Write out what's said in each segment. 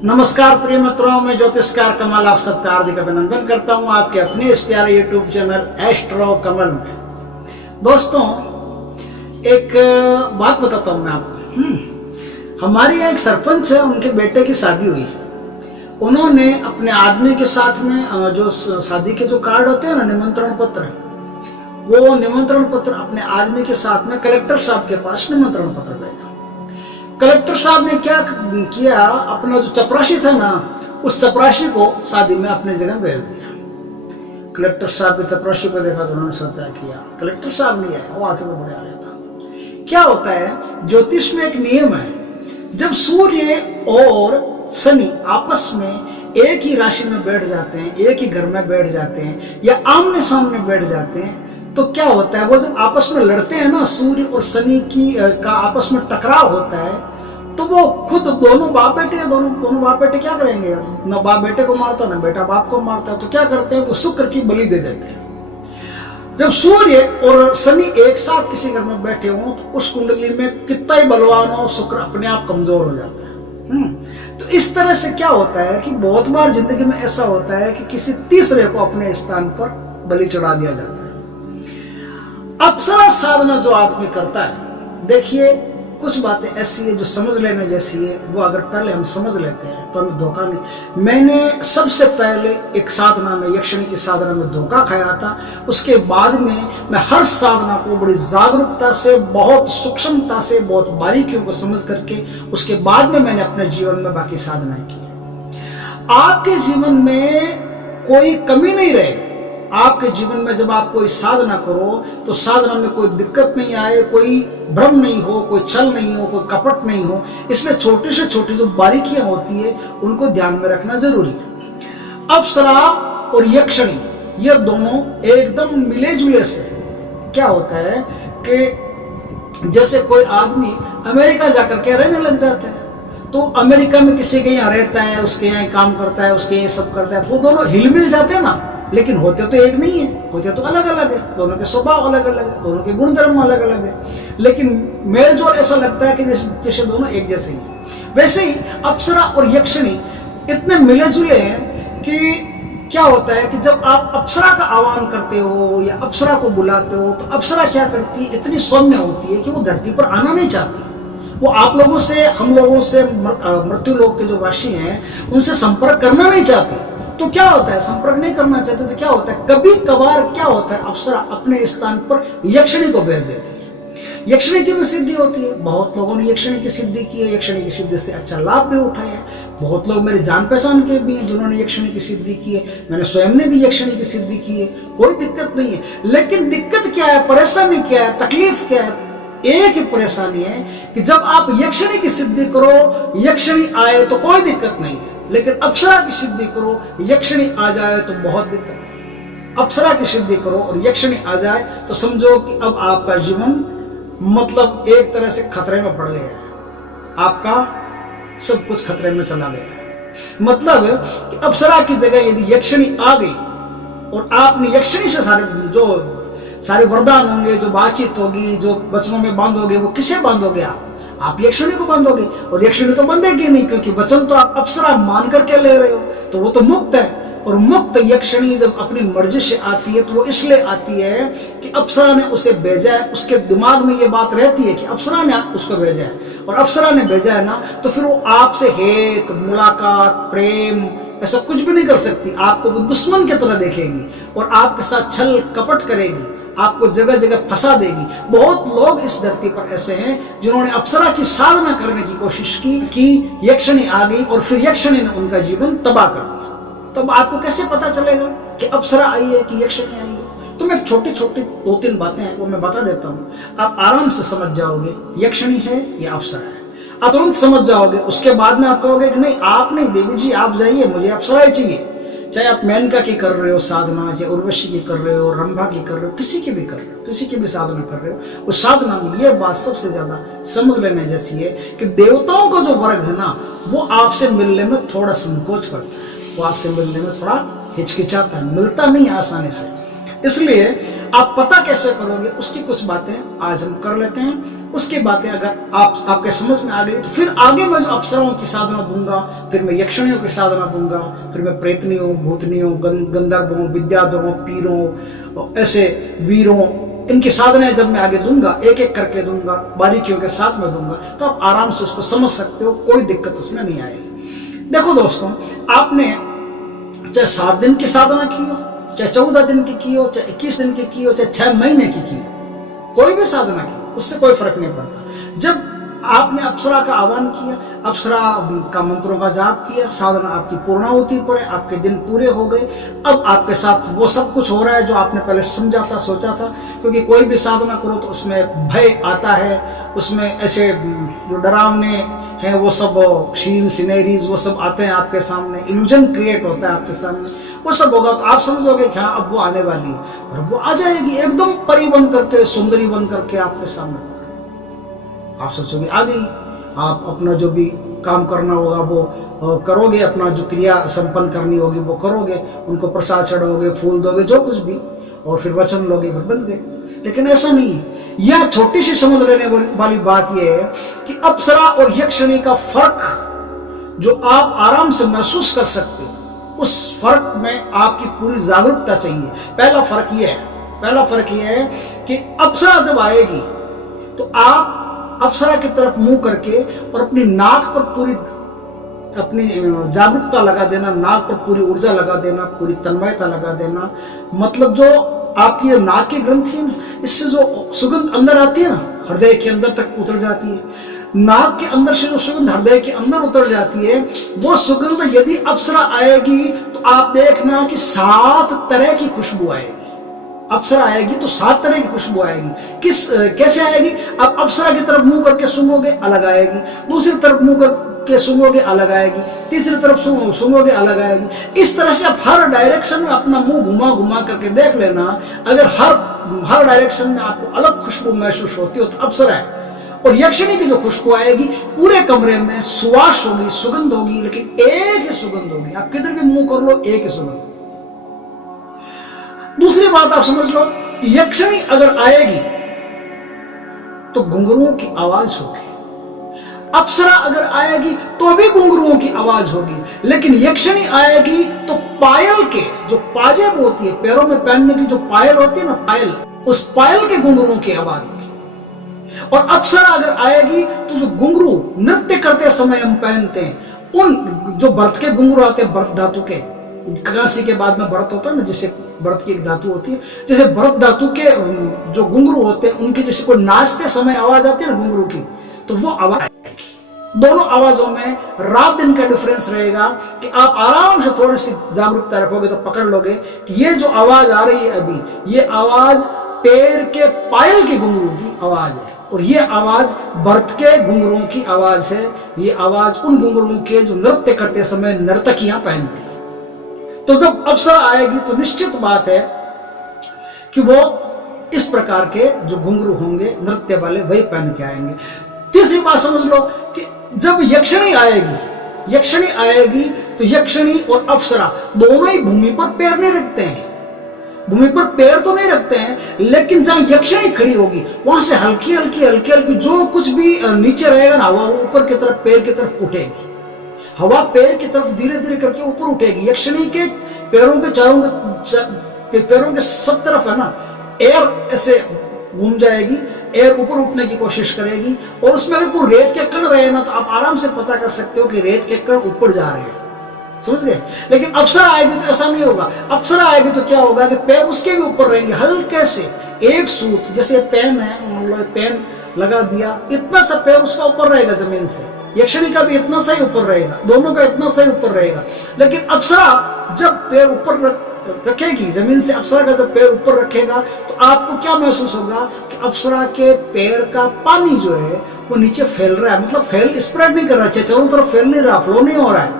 नमस्कार प्रिय मित्रों, मैं ज्योतिषकार कमल आप सबका हार्दिक अभिनंदन करता हूं आपके अपने इस प्यारे यूट्यूब चैनल एस्ट्रो कमल में। दोस्तों, एक बात बताता हूं मैं आपको। हमारे यहाँ एक सरपंच है, उनके बेटे की शादी हुई। उन्होंने अपने आदमी के साथ में जो शादी के जो कार्ड होते हैं ना, निमंत्रण पत्र, वो निमंत्रण पत्र अपने आदमी के साथ में कलेक्टर साहब के पास निमंत्रण पत्र भेजा। कलेक्टर साहब ने क्या किया, अपना जो चपरासी था ना, उस चपरासी को शादी में अपने जगह भेज दिया। कलेक्टर साहब के चपरासी को देखा तो उन्होंने सोचा कि यार कलेक्टर साहब नहीं आया, वो आते तो बढ़िया रहता। क्या होता है, ज्योतिष में एक नियम है, जब सूर्य और शनि आपस में एक ही राशि में बैठ जाते हैं, एक ही घर में बैठ जाते हैं या आमने सामने बैठ जाते हैं, तो क्या होता है, वो जब आपस में लड़ते हैं ना, सूर्य और शनि का आपस में टकराव होता है, तो वो खुद दोनों बाप बेटे क्या करेंगे, ना बाप बेटे को मारता ना बेटा बाप को मारता है, तो क्या करते हैं, वो शुक्र की बलि दे देते हैं। जब सूर्य और शनि एक साथ किसी घर में बैठे हों, तो उस कुंडली में कितना ही बलवान हो, शुक्र अपने आप कमजोर हो जाता है। तो इस तरह से क्या होता है कि बहुत बार जिंदगी में ऐसा होता है कि किसी तीसरे को अपने स्थान पर बलि चढ़ा दिया जाता है। अप्सरा साधना जो आदमी करता है, देखिए कुछ बातें ऐसी है जो समझ लेने जैसी है, वो अगर पहले हम समझ लेते हैं तो हमें धोखा नहीं। मैंने सबसे पहले एक साधना में, यक्षिणी की साधना में धोखा खाया था। उसके बाद में मैं हर साधना को बड़ी जागरूकता से, बहुत सूक्ष्मता से, बहुत बारीकियों को समझ करके उसके बाद में मैंने अपने जीवन में बाकी साधनाएं की। आपके जीवन में कोई कमी नहीं रहे। आपके जीवन में जब आप कोई साधना करो तो साधना में कोई दिक्कत नहीं आए, कोई भ्रम नहीं हो, कोई छल नहीं हो, कोई कपट नहीं हो। इसलिए छोटी से छोटी जो बारीकियां होती है उनको ध्यान में रखना जरूरी है। अप्सरा और यक्षिणी ये दोनों एकदम मिले जुले से। क्या होता है कि जैसे कोई आदमी अमेरिका जाकर के रहने लग जाता है, तो अमेरिका में किसी के यहाँ रहता है, उसके यहाँ काम करता है, उसके यहाँ सब करता है, तो वो दोनों हिल मिल जाते हैं ना, लेकिन होते तो एक नहीं है, होते तो अलग अलग है। दोनों के स्वभाव अलग अलग है, दोनों के गुण धर्म अलग अलग है, लेकिन मेल जोल ऐसा लगता है कि जैसे दोनों एक जैसे ही हैं। वैसे ही अप्सरा और यक्षिणी इतने मिले जुले हैं कि क्या होता है कि जब आप अप्सरा का आह्वान करते हो या अप्सरा को बुलाते हो, तो अप्सरा क्या करती है, इतनी सौम्य होती है कि वो धरती पर आना नहीं चाहती। वो आप लोगों से, हम लोगों से, मृत्यु लोक के जो वासी हैं, उनसे संपर्क करना नहीं चाहते। तो क्या होता है, संपर्क नहीं करना चाहते तो क्या होता है, कभी कभार क्या होता है, अप्सरा अपने स्थान पर यक्षिणी को भेज देती है। यक्षिणी की भी सिद्धि होती है। बहुत लोगों ने यक्षिणी की सिद्धि की है, यक्षिणी की सिद्धि से अच्छा लाभ भी उठाया है। बहुत लोग मेरे जान पहचान के भी हैं जिन्होंने यक्षिणी की सिद्धि की है। मैंने स्वयं ने भी यक्षिणी की सिद्धि की है, कोई दिक्कत नहीं है। लेकिन दिक्कत क्या है, परेशानी क्या है, तकलीफ क्या है, एक ही परेशानी है कि जब आप यक्षिणी की सिद्धि करो, यक्षिणी आए तो कोई दिक्कत नहीं है, लेकिन अप्सरा की सिद्धि करो, यक्षिणी आ जाए तो बहुत दिक्कत है। अप्सरा की सिद्धि करो और यक्षिणी आ जाए तो समझो कि अब आपका जीवन मतलब एक तरह से खतरे में पड़ गया है, आपका सब कुछ खतरे में चला गया है। मतलब कि अप्सरा की जगह यदि यक्षिणी आ गई और आपने यक्षिणी से सारे वरदान होंगे, जो बातचीत होगी, जो वचनों में बांधोगे, वो किसे बांधोगे, आप यक्षिणी को बांधोगे। और यक्षिणी तो बंधेगी नहीं, क्योंकि वचन तो आप अप्सरा मान करके ले रहे हो, तो वो तो मुक्त है। और मुक्त यक्षिणी जब अपनी मर्जी से आती है तो वो इसलिए आती है कि अप्सरा ने उसे भेजा है। उसके दिमाग में ये बात रहती है कि अप्सरा ने उसको भेजा है, और अप्सरा ने भेजा है ना, तो फिर वो आपसे हेत, मुलाकात, प्रेम ऐसा कुछ भी नहीं कर सकती। आपको वो दुश्मन की तरह देखेगी और आपके साथ छल कपट करेगी, आपको जगह जगह फंसा देगी। बहुत लोग इस धरती पर ऐसे हैं जिन्होंने अप्सरा की साधना करने की कोशिश की कि यक्षिणी आ गई और फिर यक्षिणी ने उनका जीवन तबाह कर दिया। तब आपको कैसे पता चलेगा कि अप्सरा आई है कि यक्षिणी आई है? तो मैं छोटी छोटी 2-3 बातें हैं वो मैं बता देता हूँ, आप आराम से समझ जाओगे यक्षिणी है या अप्सरा है। आप तुरंत समझ जाओगे। उसके बाद में आप कहोगे कि नहीं, आप नहीं देवी जी, आप जाइए, मुझे अप्सरा ही चाहिए। चाहे आप मेनका की कर रहे हो साधना, चाहे उर्वशी की कर रहे हो, रंभा की कर रहे हो, किसी की भी कर रहे हो, किसी की भी साधना कर रहे हो, उस साधना में ये बात सबसे ज्यादा समझ लेने जैसी है कि देवताओं का जो वर्ग है ना, वो आपसे मिलने में थोड़ा संकोच करता है, वो आपसे मिलने में थोड़ा हिचकिचाता है, मिलता नहीं आसानी से। इसलिए आप पता कैसे करोगे, उसकी कुछ बातें आज हम कर लेते हैं। उसकी बातें अगर आपके समझ में आ गई तो फिर आगे मैं जो अप्सराओं की साधना दूंगा, फिर मैं यक्षिणियों की साधना दूंगा, फिर मैं प्रेतनियों, भूतनियों, गंधर्वों, विद्याधरों, पीरों, ऐसे वीरों, इनकी साधनाएं जब मैं आगे दूंगा, एक एक करके दूंगा, बारीकियों के साथ में दूंगा, तो आप आराम से उसको समझ सकते हो, कोई दिक्कत उसमें नहीं आएगी। देखो दोस्तों, आपने चाहे 7 दिन की साधना की हो, चाहे 14 दिन की हो, चाहे 21 दिन की हो, चाहे 6 महीने की हो, कोई भी साधना की, उससे कोई फर्क नहीं पड़ता। जब आपने अप्सरा का आह्वान किया, अप्सरा का मंत्रों का जाप किया, साधना आपकी पूर्णाहुति पर है, आपके दिन पूरे हो गए, अब आपके साथ वो सब कुछ हो रहा है जो आपने पहले समझा था, सोचा था। क्योंकि कोई भी साधना करो तो उसमें भय आता है, उसमें ऐसे जो डरावने हैं वो सब सीन सिनेरीज वो सब आते हैं आपके सामने, इल्यूजन क्रिएट होता है आपके सामने, वो सब होगा तो आप समझोगे कि हाँ अब वो आने वाली है, और वो आ जाएगी एकदम परी बन करके, सुंदरी बन करके आपके सामने। आप सोचोगे आ गई, आप अपना जो भी काम करना होगा वो करोगे, अपना जो क्रिया संपन्न करनी होगी वो करोगे, उनको प्रसाद चढ़ाओगे, फूल दोगे, जो कुछ भी, और फिर वचन लोगे, फिर बन गए। लेकिन ऐसा नहीं है। यह छोटी सी समझ लेने वाली बात यह है कि अप्सरा और यक्षिणी का फर्क जो आप आराम से महसूस कर सकते हो, उस फर्क में आपकी पूरी जागरूकता चाहिए। पहला फर्क यह है कि अप्सरा जब आएगी तो आप अप्सरा की तरफ मुंह करके और अपनी नाक पर पूरी अपनी जागरूकता लगा देना, नाक पर पूरी ऊर्जा लगा देना, पूरी तन्मयता लगा देना। मतलब जो आपकी ये नाक की ग्रंथि है ना, इससे जो सुगंध अंदर आती है ना, हृदय के अंदर तक उतर जाती है। नाक के अंदर से जो सुगंध हृदय के अंदर उतर जाती है, वो सुगंध यदि अप्सरा आएगी तो आप देखना कि 7 तरह की खुशबू आएगी। अप्सरा आएगी तो 7 तरह की खुशबू आएगी। कैसे आएगी? आप अप्सरा की तरफ मुंह करके सूंघोगे, अलग आएगी, दूसरी तरफ मुंह करके सूंघोगे, अलग आएगी, तीसरी तरफ सूंघोगे, अलग आएगी। इस तरह से आप हर डायरेक्शन में अपना मुंह घुमा घुमा करके देख लेना। अगर हर डायरेक्शन में आपको अलग खुशबू महसूस होती हो तो अप्सरा है। और यक्षिणी की जो खुशबू आएगी, पूरे कमरे में सुवास होगी, सुगंध होगी, लेकिन एक ही सुगंध होगी। आप किधर भी मुंह कर लो, एक ही सुगंध। दूसरी बात आप समझ लो, यक्षिणी अगर आएगी तो घुंघरुओं की आवाज होगी। अप्सरा अगर आएगी तो भी घुंघरुओं की आवाज होगी। लेकिन यक्षिणी आएगी तो पायल के जो पाजेब होती है, पैरों में पहनने की जो पायल होती है ना, पायल, उस पायल के घुंघरुओं की आवाज होगी। और अप्सरा अगर आएगी तो जो घुंघरू नृत्य करते समय हम पहनते हैं, उन जो भरत के घुंघरू आते हैं, भरत धातु के, कांसी के बाद में भरत होता है ना, जैसे भरत की एक धातु होती है, जैसे भरत धातु के जो घुंघरू होते हैं, उनकी जैसे कोई नाचते समय आवाज आती है ना घुंघरू की, तो वो आवाज आएगी। दोनों आवाजों में रात दिन का डिफरेंस रहेगा कि आप आराम से थोड़ी सी जागरूकता रखोगे तो पकड़ लोगे कि ये जो आवाज आ रही है अभी, ये आवाज पैर के पायल के घुंघरू की आवाज है, और ये आवाज भरत के घुंघरुओं की आवाज है। ये आवाज उन घुंघरुओं के जो नृत्य करते समय नर्तकियां पहनती है। तो जब अप्सरा आएगी तो निश्चित बात है कि वो इस प्रकार के जो घुंघरू होंगे नृत्य वाले, वही पहन के आएंगे। तीसरी बात समझ लो कि जब यक्षिणी आएगी तो यक्षिणी और अप्सरा दोनों ही भूमि पर पैर नहीं रखते हैं। भूमि पर पैर तो नहीं रखते हैं, लेकिन जहां यक्षिणी खड़ी होगी वहां से हल्की हल्की जो कुछ भी नीचे रहेगा ना, वो ऊपर की तरफ, पैर की तरफ उठेगी। हवा पैर की तरफ धीरे धीरे करके ऊपर उठेगी। यक्षिणी के पैरों के सब तरफ है ना, एयर ऐसे घूम जाएगी, एयर ऊपर उठने की कोशिश करेगी, और उसमें अगर कोई रेत के कण रहे ना तो आप आराम से पता कर सकते हो कि रेत के कण ऊपर जा रहे हैं। समझ गए? लेकिन अप्सरा आएगी तो ऐसा नहीं होगा। अप्सरा आएगी तो क्या होगा कि पैर उसके भी ऊपर रहेंगे, हल्के से एक सूत, जैसे पेन है, मान लो पेन लगा दिया, इतना सा पैर उसका ऊपर रहेगा जमीन से। यक्षिणी का भी इतना सा ही ऊपर रहेगा, दोनों का इतना सा ही ऊपर रहेगा। लेकिन अप्सरा जब पैर ऊपर रखेगी जमीन से, अप्सरा का जब पैर ऊपर रखेगा तो आपको क्या महसूस होगा कि अप्सरा के पैर का पानी जो है वो नीचे फैल रहा है। मतलब स्प्रेड नहीं कर रहा है, चारों तरफ फैल नहीं रहा, फ्लो नहीं हो रहा है।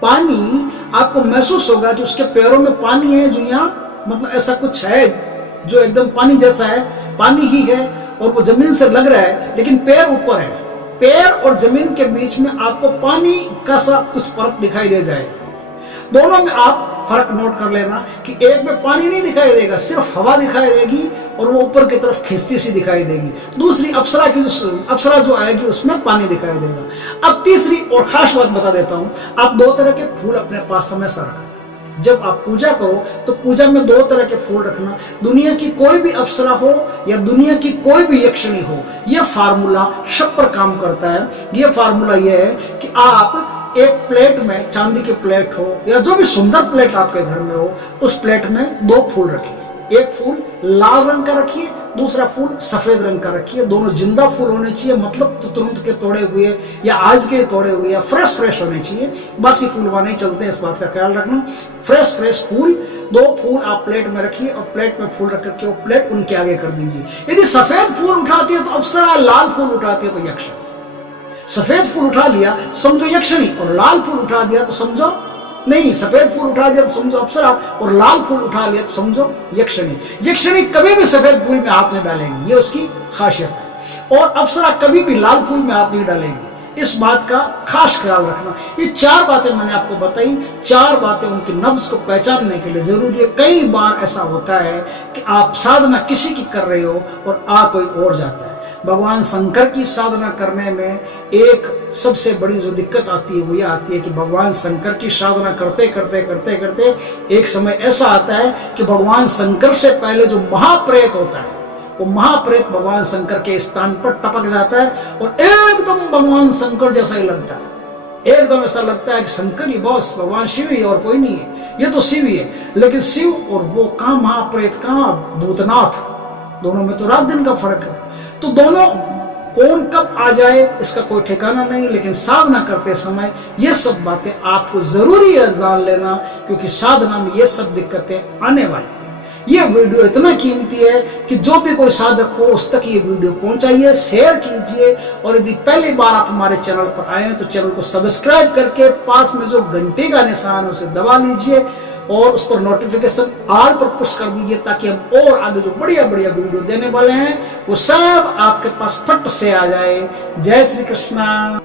पानी आपको महसूस होगा कि उसके पैरों में पानी है, जो यहाँ मतलब ऐसा कुछ है जो एकदम पानी जैसा है, पानी ही है, और वो जमीन से लग रहा है, लेकिन पैर ऊपर है। पैर और जमीन के बीच में आपको पानी का सा कुछ परत दिखाई दे जाएगा। दोनों में आप फर्क नोट कर लेना कि एक में पानी नहीं दिखाई देगा, सिर्फ हवा दिखाई देगी और वो ऊपर की तरफ खिंचती सी दिखाई देगी। दूसरी अप्सरा जो आएगी उसमें पानी दिखाई देगा। अब तीसरी और खास बात बता देता हूं, आप 2 तरह के फूल अपने पास हमेशा रखना। जब आप पूजा करो तो पूजा में 2 तरह के फूल रखना। दुनिया की कोई भी अप्सरा हो या दुनिया की कोई भी यक्षिणी हो, यह फार्मूला सब पर काम करता है। यह फार्मूला यह है कि आप एक प्लेट में, चांदी की प्लेट हो या जो भी सुंदर प्लेट आपके घर में हो, उस प्लेट में 2 फूल रखिए। एक फूल लाल रंग का रखिए, दूसरा फूल सफेद रंग का रखिए। दोनों जिंदा फूल होने चाहिए, मतलब तुरंत के तोड़े हुए या आज के तोड़े हुए या फ्रेश होने चाहिए। बासी फूल वहां नहीं चलते, इस बात का ख्याल रखना। फ्रेश फूल 2 फूल आप प्लेट में रखिए और प्लेट में फूल रख करके वो प्लेट उनके आगे कर दीजिए। यदि सफेद फूल उठाती है तो अप्सरा, लाल फूल उठाती है तो यक्षिणी। सफेद फूल उठा लिया तो समझो यक्षिणी, और लाल फूल उठा दिया तो समझो नहीं, सफेद फूल उठा दिया तो समझो अप्सरा और लाल फूल उठा लिया तो समझो यक्षिणी। यक्षिणी कभी भी सफेद फूल में हाथ नहीं डालेगी, ये उसकी खासियत है। और अप्सरा कभी भी लाल फूल में हाथ नहीं डालेगी, इस बात का खास ख्याल रखना। ये 4 बातें मैंने आपको बताई। 4 बातें उनकी नब्ज को पहचानने के लिए जरूरी है। कई बार ऐसा होता है कि आप साधना किसी की कर रहे हो और आ कोई और जाता है। भगवान शंकर की साधना करने में एक सबसे बड़ी जो दिक्कत आती है वो ये आती है कि भगवान शंकर की साधना करते करते एक समय ऐसा आता है कि भगवान शंकर से पहले जो महाप्रेत होता है, वो महाप्रेत भगवान शंकर के स्थान पर टपक जाता है और एकदम भगवान शंकर जैसा ही लगता है। एकदम ऐसा लगता है कि शंकर ही बॉस, भगवान शिव ही और कोई नहीं है, ये तो शिव ही है। लेकिन शिव और वो कहाँ महाप्रेत, कहाँ भूतनाथ, दोनों में तो रात दिन का फर्क है। तो दोनों कौन कब आ जाए इसका कोई ठिकाना नहीं, लेकिन साधना करते समय ये सब बातें आपको जरूरी है जान लेना, क्योंकि साधना में ये सब दिक्कतें आने वाली है। ये वीडियो इतना कीमती है कि जो भी कोई साधक हो उस तक ये वीडियो पहुंचाइए, शेयर कीजिए। और यदि पहली बार आप हमारे चैनल पर आए हैं तो चैनल को सब्सक्राइब करके पास में जो घंटे का निशान है उसे दबा लीजिए और उस पर नोटिफिकेशन ऑल पर पुश कर दीजिए, ताकि हम और आगे जो बढ़िया वीडियो देने वाले हैं वो सब आपके पास फट से आ जाए। जय श्री कृष्णा।